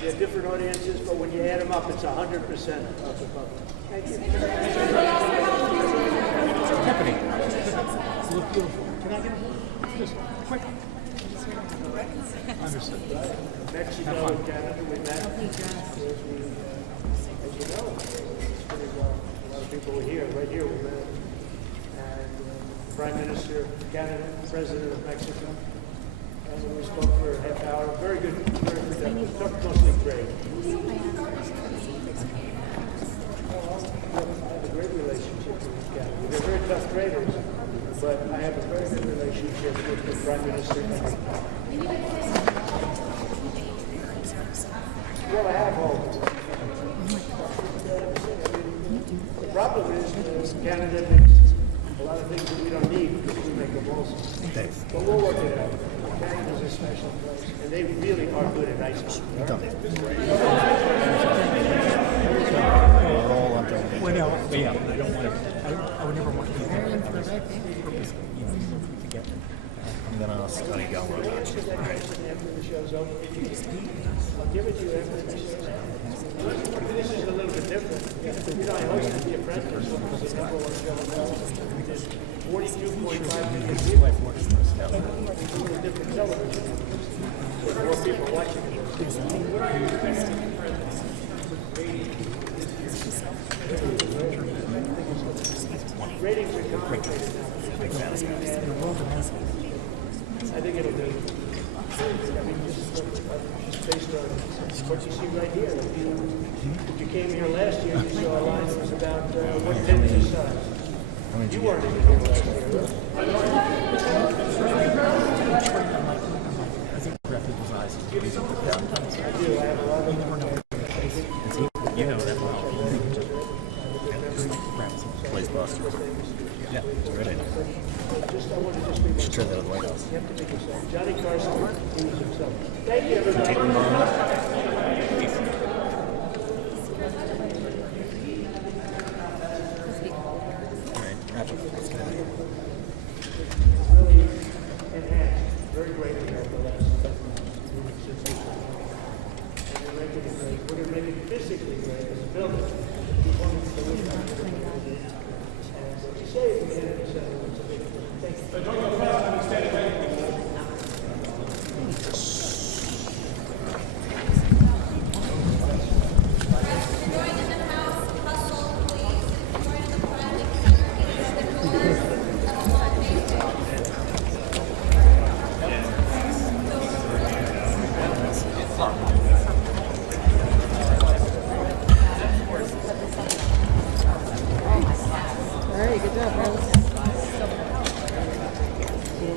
they're different audiences, but when you add them up, it's 100% of the public. Thank you. Tiffany, you look beautiful. Can I get a just quick? Understood. Mexico and Canada, we met. As you know, it's pretty well. A lot of people were here. Right here we met. And Prime Minister of Canada, President of Mexico. And we spoke for a half hour. Very good, very productive. Talked mostly trade. I have a great relationship with Canada. They're very tough traders, but I have a very good relationship with the Prime Minister. Well, I have hope. The problem is Canada makes a lot of things that we don't need because we make them also. But we'll work it out. Canada's a special place, and they really are good at ice cream. Well, no, but yeah, I don't want to. I would never want to do that. Purpose, you know, to get. I'm gonna study Gallo. After the show's over, I'll give it to you after the show's over. This is a little bit different. You know, I hosted The Apprentice, which was the number one show in America. We did 42.5 million people. It's a little different television. With more people watching it. Ratings are complicated now. I think it'll do. I mean, just based on what you see right here. If you came here last year, you saw a line that was about what tends to size. You weren't even here last year. I do. I have a lot of You know that well. Plays Buster. Yeah, it's a great idea. You should try that at the White House. Johnny Carson, he was himself. Thank you, everybody. Really enhanced, very greatly over the last 6 months. And we're making it great. We're going to make it physically great as a building. We want it to look like it. And what you say at the end of the sentence is a big thing. Thank you.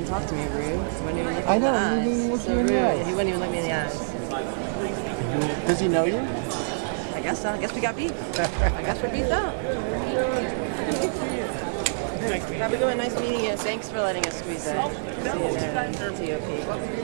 Talk to me, rude. You wouldn't even look me I in the know, eyes. you didn't look So me in the rude. eyes. He wouldn't even look me in the eyes. Does he know you? I guess so. I guess we got beat. I guess we're beat up. Have a good one. Nice meeting you. Thanks for letting us squeeze in. See you there. TOP.